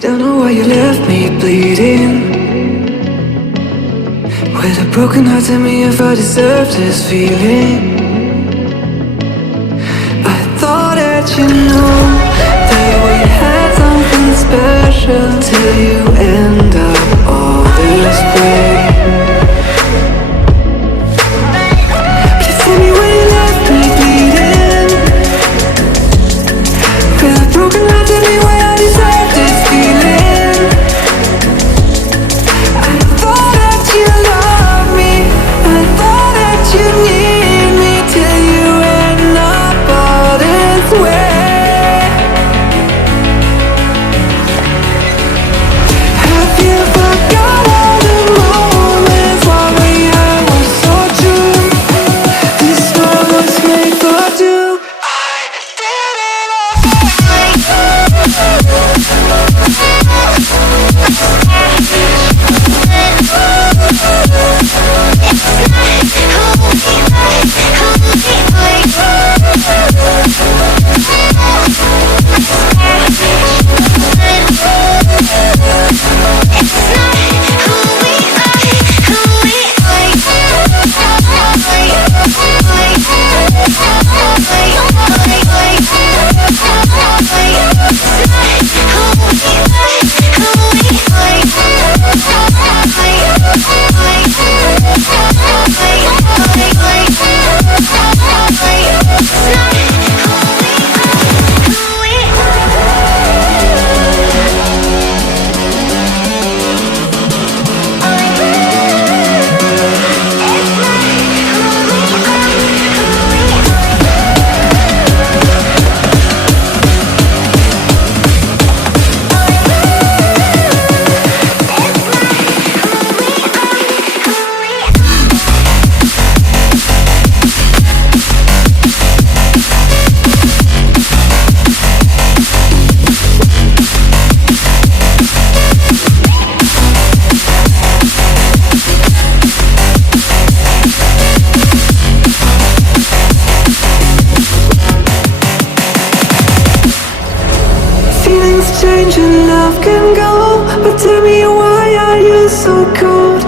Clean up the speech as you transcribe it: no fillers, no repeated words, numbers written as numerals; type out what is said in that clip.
Don't know why you left me bleeding. With a broken heart, tell me if I deserve this feeling. I thought that you know that we had something special, till you end up all this way. Please tell me when you left me bleeding. With a broken heart, tell me why I deserve this feeling. I thought that you loved me, I thought that you need me, till you end up all this way. Have you forgot all the moments while we had was so true? This world was made for two. I did it change and love can go, but tell me why are you so cold?